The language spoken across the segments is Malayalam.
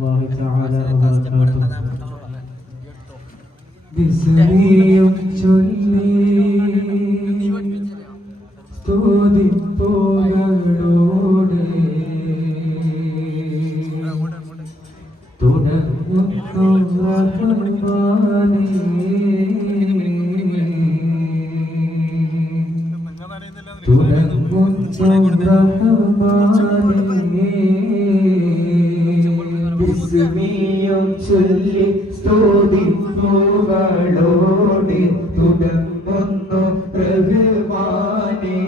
الله تعالى وبركاته. ബിസ്മിയും ചൊല്ലി സ്തുതിപ്പോകളോടെ തുടങ്ങുന്നു റഹ്മാനേ ബിസ്മിയും ചൊല്ലി സ്തുതിപ്പോകളോടെ തുടങ്ങുന്നു റഹ്മാനേ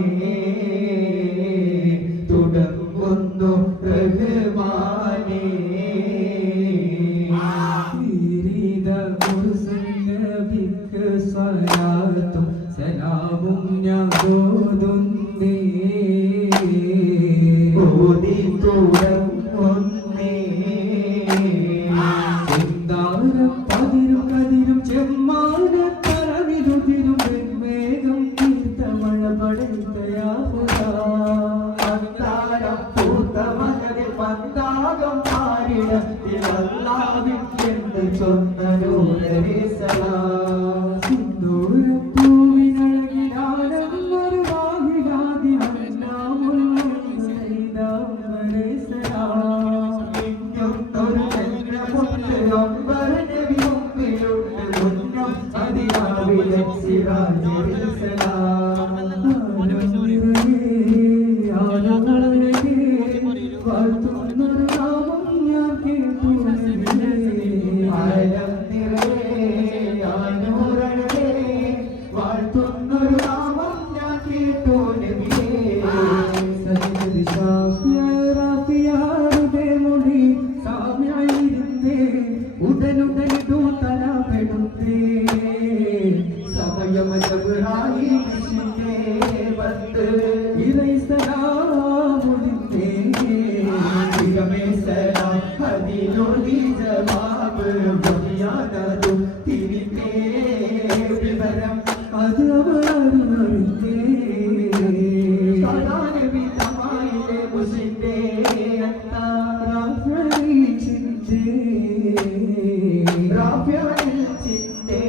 തുടങ്ങുന്നു റഹ്മാനേ നബിക്ക് സ്വലാത്തും സലാമും ഞാൻ ഓതുന്നേ ഓതി തുടങ്ങുന്നേ ചെന്താരം പതിരും കതിരും ചെമ്മാന പറവിരുതിരും വെൺമേഘം തീർത്ത മഴ പടത്തയാപുരാരം പൂത്ത മകനിൽ പന്താകം മാറിടത്തിൽ അല്ലാവിക്കെന്ന് ചൊന്നൂരേ സലാം സിന്ദൂരപ്പൂവിനഴകിലാനൊരു വാഹിടാതി അന്നാമുള്ളേ സലാം ഒരു ചന്ദ്രമുണ്ട് ഒമ്പരനവി മുമ്പിലുണ്ട് മുന്നും അതിരാവിലെ സിറാജിൽ സലാം വാഴ്ത്തുന്നൊരു നാമം ഞാൻ കേട്ടു വാഴ്ത്തുന്നൊരു നാമം ഞാൻ കേട്ടു ാരുടെ മൊഴി സാമ്യായിരുന്നേ ഉടനുടനിടൂ തലപ്പെടുത്തേ സമയമജബറായി വന്ന് ഇറൈ സലാമുടിത്തേ ഇറമേ സലാം അതിനൊടി ജവാബ് ബഹിയാനതും തിരിത്തേ വിവരം അത് അവരറിഞ്ഞേ സദാനബി തമായിലെ മുഷിന്റെ റാഫിയിൽ ചിന്തേ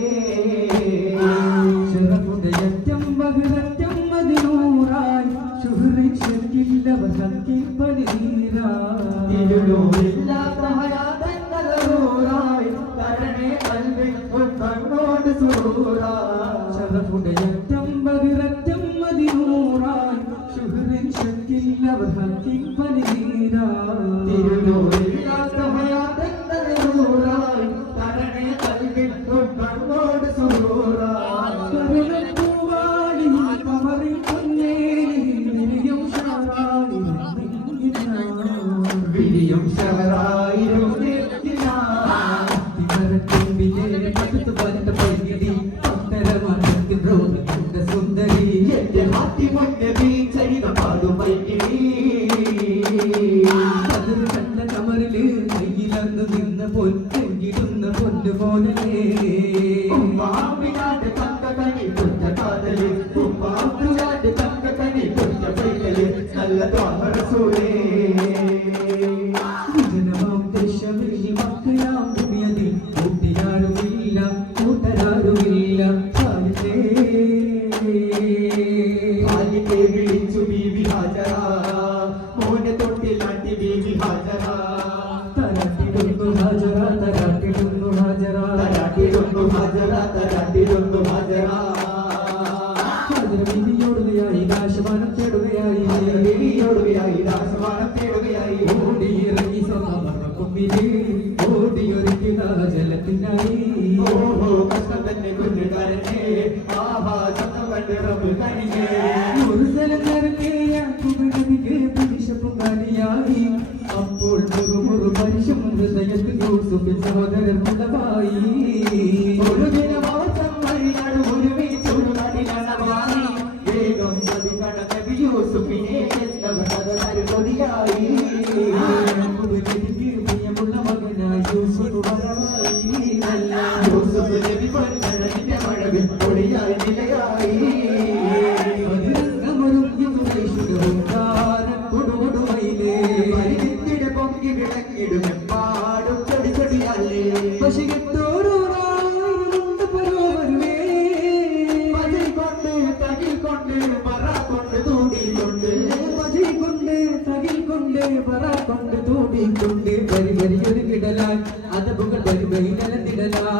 ശരഫുദയറ്റം ബഹുരറ്റം മദിനൂറായി ശുഹ്രിച്ചക്കില്ലവ ഹക്കിൽ പനീറായി തിരുളൂരില്ലാത്ത ഹയാതങ്ങളൂറായി കരണേ കൽവിൽ കണ്ണോട് സൂറായി ശരഫുദയറ്റം ബഹുരറ്റം മദിനൂറായി ശുഹ്രിച്ചക്കില്ലവ ഹക്കിൽ പനീറായി തിരുളൂരില്ലാത്ത ഹയാതങ്ങളൂറായി കരണേ കൽവിൽ കണ്ണോട് സൂറായി കരുണപ്പൂവാടി കമറിൽ പൊന്നേരി വിരിയും ശവറായിരുന്നു സുന്ദരി എന്റെ മാറ്റി മുന്നബി ചരിത പാടും കണ്ട കമറില് കയ്യിലന്ന് നിന്ന പൊന്നിടുന്ന പൊന്നു പോലെ ഉമ്മാവിനാട് തങ്ക കനി കുറ്റ കാതല് ഉമ്മാവിനാട് തങ്ക കനി കുറ്റ പൈതല് നല്ല ദ്വാരസൂലേ ജനമാം ദേശമില്ലി മക്കളാം ഭൂമിയതിൽ കൂട്ടിയാരുമില്ല കൂട്ടരാരുമില്ല വിളിച്ചു ബീവി ഹാജറ മോനെ തൊട്ടിലാട്ടി ബീവി ഹാജറ തരാട്ടിടുന്നു ഹാജറ തരാട്ടിടുന്നു ഹാജറ തരാട്ടിടുന്നു ഹാജറ തരാട്ടിടുന്നു ഹാജറ ബീവിയോടുകയായി ദാശമാനം തേടുകയായി ബീവിയോടുകയായി ദാശമാനം തേടുകയായി ഓടിയിറങ്ങി കുമ്പില് ഓടിയൊരുക്കുന്ന ജലത്തിനായി ഓഹോ കഷ്ടം തന്നെ കുഞ്ഞുകാരനെ ആഹാ ശബ്ദം കണ്ട് റബ്ബ് കനിഞ്ഞേ അപ്പോൾ മുറുമുറു പരിശം ഹൃദയത്തിൽ യൂസുഫിൻ സഹോദരൻ മുളവായി ഒരു ദിനമാസം വഴിനാട് ഒരുമിച്ചൊരു നടിനണമായി വേഗം നദി കടന്നബി യൂസുഫിനെ കൊതിയായി പ്രിയമുള്ള മകനായി യൂസുഫ് വരവായി യൂസുഫ് നബി പൊന്നഴകിന്റെ മഴവിൽ പൊടിയായി നിലയായി കൊടുകൊടുമയിലേ പൊങ്കി വിളങ്ങിടുമെപ്പാടും വരി വരിയൊരു കിടലാൻ അതവുകൾ വരിമയിലലന്തിടലാൻ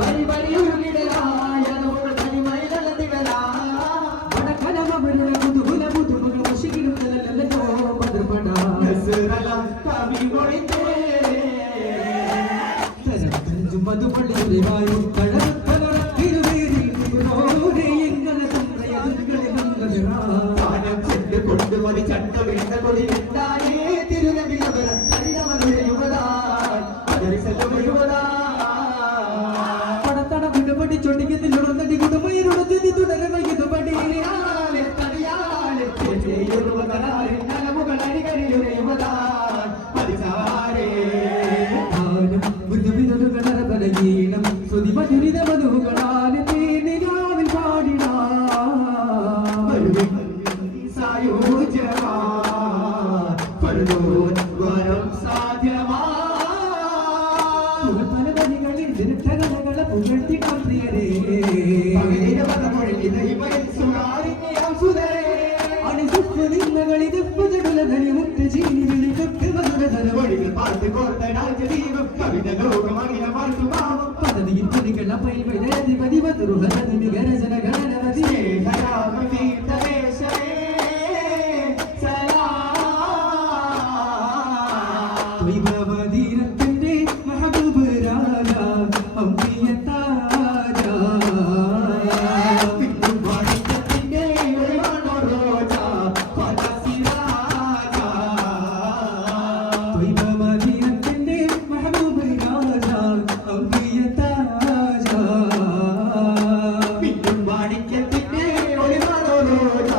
വരി വരിയൊരു കിടലാൻ അതവുകൾ വരിമയിലലന്തിടലാൻ വടക്കലം അവരുടെ മുതുകുല മുതുകുകൾ മുഷികിടുന്നതല്ലോ മധുർമണ നസ്റല കവി മൊഴിതേ തരത്തഞ്ചു മധുപള്ളിയുടെ വായു കടൽക്കലറ തിരുവേരി റോരേ എങ്ങനെ തന്ത്രയതുകളിൽ വന്നതിറാ കാനം ചെന്ന് കൊണ്ടുവരി ചട്ട വീണ്ട കൊടി വിട്ടാനേ തിരുനബിയവർ ചരിതമനുടെ യുവതാ അതരിസല്ല യുവതാ പടത്തട വിടുപടി ചൊടിക്കത്തിൽ ഉടനടി കുടുമയിരുടത്തി തുടരുന്ന ഇതുപടി തടിയാലെ തടിയാലെ ചെയ്യുവതനാരിൻ നലമുകൾ അരികരിയുടെ യുവതാ പരിചാരേ ആനം ബുദ്ധിവിധുകളറ ബലഹീനം സുതിമധുരിത മധുകളാലെ നിലാവിൽ പാടിടാ സായോജമാ പരലോൻ വരം സാധ്യമാ പല വരികളിൽ ദീർഘകഥകളെ പുകഴ്ത്തിടാം പ്രിയരേ പദ്ധതിയിൽ പതികള പൈവൈരേതിപതി വധുരുഹരതി ഗരജന ഗണനവതി മദീനത്തിന്റെ മഹബൂബ് രാജ അമ്പിയ താജ വാണിജ്യത്തിന്റെ റോജ പദസിരാജ മദീനത്തിന്റെ മഹബൂബ് രാജ അമ്പിയ താജ വാണിജ്യത്തിന്റെ റോജ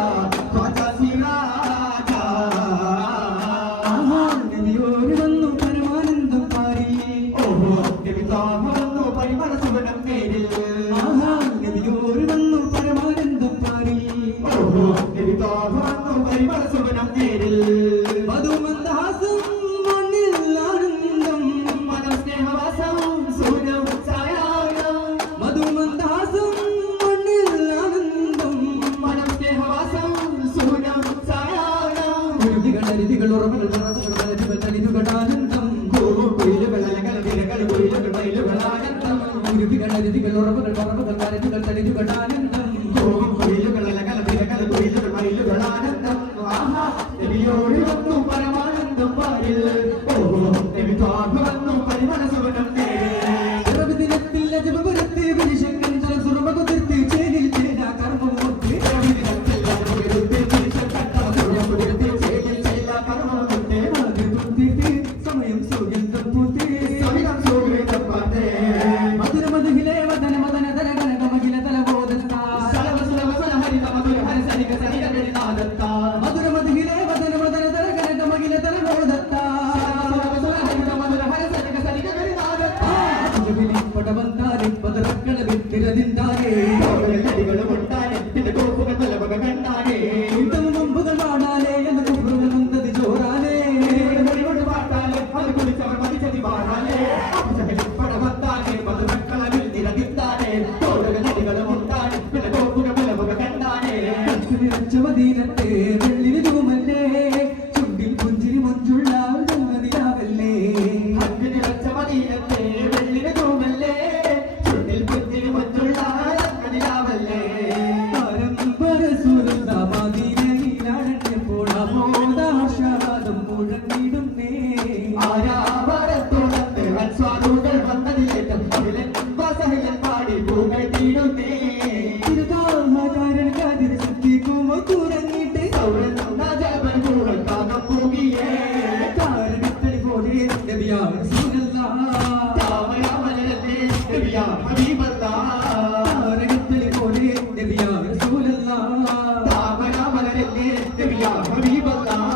പദസിരാജ പരമാനന്ദം പാരിൽ പരിമണസുവനം ദിനത്തിൽ അജപുരത്തെ വിശങ്കൻ സുറമകുതിർത്ത് ചേരിൽ ചേരാ കർമ്മമൂർത്തി സമയം സുഗന്ധം പൂത്തി മധുര മധുഹിലേ വദന മദന തല കനക മഹില തല ബോധത്ത സലവ സുലവ സുല ഹരിത മധുര ഹര സരിക സരിക ഗരിനാദത്ത മധുര മധുഹിലേ വദന മദന തല കനക മഹില തല ബോധത്ത സലവ സുല ഹരിത മധുര ഹര സരിക സരിക ഗരിനാദത്ത ജബിലി പടവന്താരെ പദരക്കള വിത്തിരദിന്താരെ കടികൾ കൊണ്ടാരെ പിന്നെ കോപ്പുകൾ തലവക കണ്ടാരെ ഇതം മുമ്പുകൾ പാടാലേ എന്ന് കുഫറുകൾ മുന്തതി ചോറാലേ മണിയോട് പാട്ടാലേ അത് കുളിച്ചവർ മതിച്ചതി പാടാലേ പടവന്താരെ പദരക്കള വിത്തിരദിന്താരെ തോടുകൾ നദികളും ഉണ്ടാരെ പിന്നെ കോപ്പുകൾ തലവക കണ്ടാരെ നിറച്ച മദീനത്തെ വെള്ളിന് തൂമല്ലേ ചുണ്ടിൽ പുഞ്ചിരി മൊഞ്ചുള്ള നദിയാവല്ലേ നിറച്ച മദീനത്തെ വെള്ളിന് തൂമല്ലേ ചുണ്ടിൽ പുഞ്ചിരി മൊഞ്ചുള്ള നദിയാവല്ലേ മദീനയിലാഴഞ്ഞപ്പോൾ അമോദാശാദം മുഴങ്ങിടുന്നേ ആരാവരത്തോടത്ത് അൻസ്വാദുകൾ വന്നതിലേറ്റം അതിലൻ വസഹയൻ പാടി പൂകൾ തീടുന്നേ തിരുതാമകാരൻ കാതിൽ സുറ്റിക്കുമോ തുറങ്ങിട്ട് സൗരജാപൻ കൂടൽ കാകം പോകിയേ കാരണത്തടി പോലെ നബിയാ റസൂലല്ലാഹ് താമരമലരല്ലേ നബിയാ ഹബീബല്ലാഹ് കാരണത്തടി പോലെ നബിയാ റസൂലല്ലാഹ് താമരമലരല്ലേ നബിയാ ഹബീബല്ലാഹ്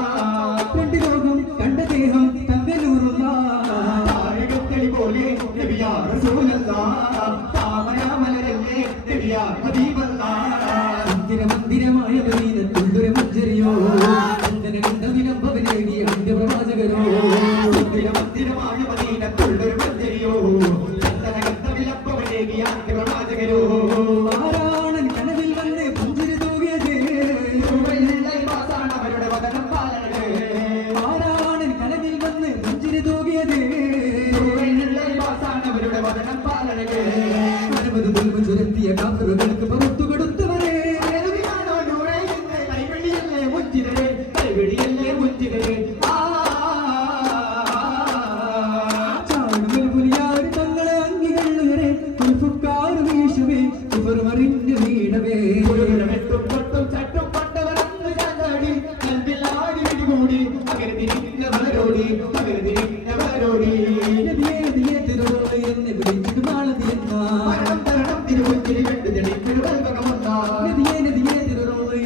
കണ്ട ലോകം കണ്ട ദേഹം തങ്കനൂറുല്ലാഹ് കാരണത്തടി പോലെ നബിയാ റസൂലല്ലാഹ് താമരമലരല്ലേ നബിയാ ഹബീബല്ലാഹ് മന്ദിരമായ മദീനത്തുള്ളൊരു മഞ്ചരിയോ വിലംബവിനേകിയ പ്രവാചകരോ മന്ദിരമായ മദീനത്തുള്ളൊരു മഞ്ചരിയോ വിലംബവിനേകിയ പ്രവാചകരോ ആരാണൻ കനവിൽ വന്ന് പുഞ്ചിരി തൂകിയത് അവരുടെ വചനം പാലനത് ആരാണൻ കനവിൽ വന്ന് പുഞ്ചിരി തൂകിയത് നൽകിയതേ അവരുടെ വചനം പാലഴകേ ചുരത്തിയ കാഫറുകൾക്ക് പുറത്തു കൊടുത്തവരെ കൈവെളിയല്ലേ മുഞ്ചിരേ കൈവെളിയല്ലേ മുഞ്ചിരേ ചാടുകൾ പുലിയാട് തങ്ങളെ അങ്ങികളുവരെ കുൽഫുക്കാറ് വീശുവേ കുഫറുമറിഞ്ഞു വീണവേ വെട്ടും പൊട്ടും ചട്ടും പട്ടവരന്ന് ചാടി കൽവിലാടി പിടികൂടി അകരുതിരിക്കുന്നവരോടി അകരുതിരിക്കുന്നവരോടി എന്നെ വിളിച്ചിട്ട് മാളതിയെന്ന മരണം തരണം തിരുവഞ്ചിരി കണ്ടു തെളിഞ്ഞൊരു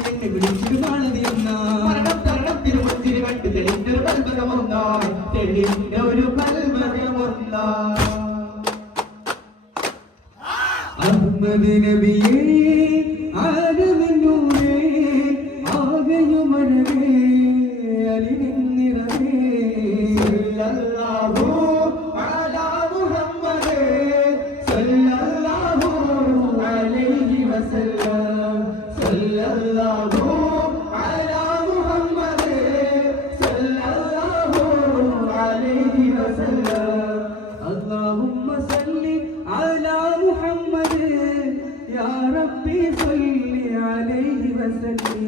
എന്നെ വിളിച്ചിട്ട് മാളതിയെന്ന മരണം തരണം തിരുവഞ്ചിരി കണ്ടു തെളിഞ്ഞൊരു കൽപകമൊന്നായി തെളിഞ്ഞൊരു കൽപകമൊന്നായി അഹ്മദ് നബിയേ ആരമിന്നൂരേ ആകയുമഴകേ അലിനിന്നിറവേ സല്ലല്ലാഹു അലാ മുഹമ്മദ് സല്ലല്ലാഹു അലൈഹി വസല്ലം സല്ലല്ലാഹു അലാ മുഹമ്മദ് സല്ലല്ലാഹു അലൈഹി വസല്ലം اللهم صل على محمد يا ربي صل عليه وسلم.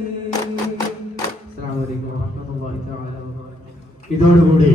السلام عليكم ورحمة الله تعالى وبركاته.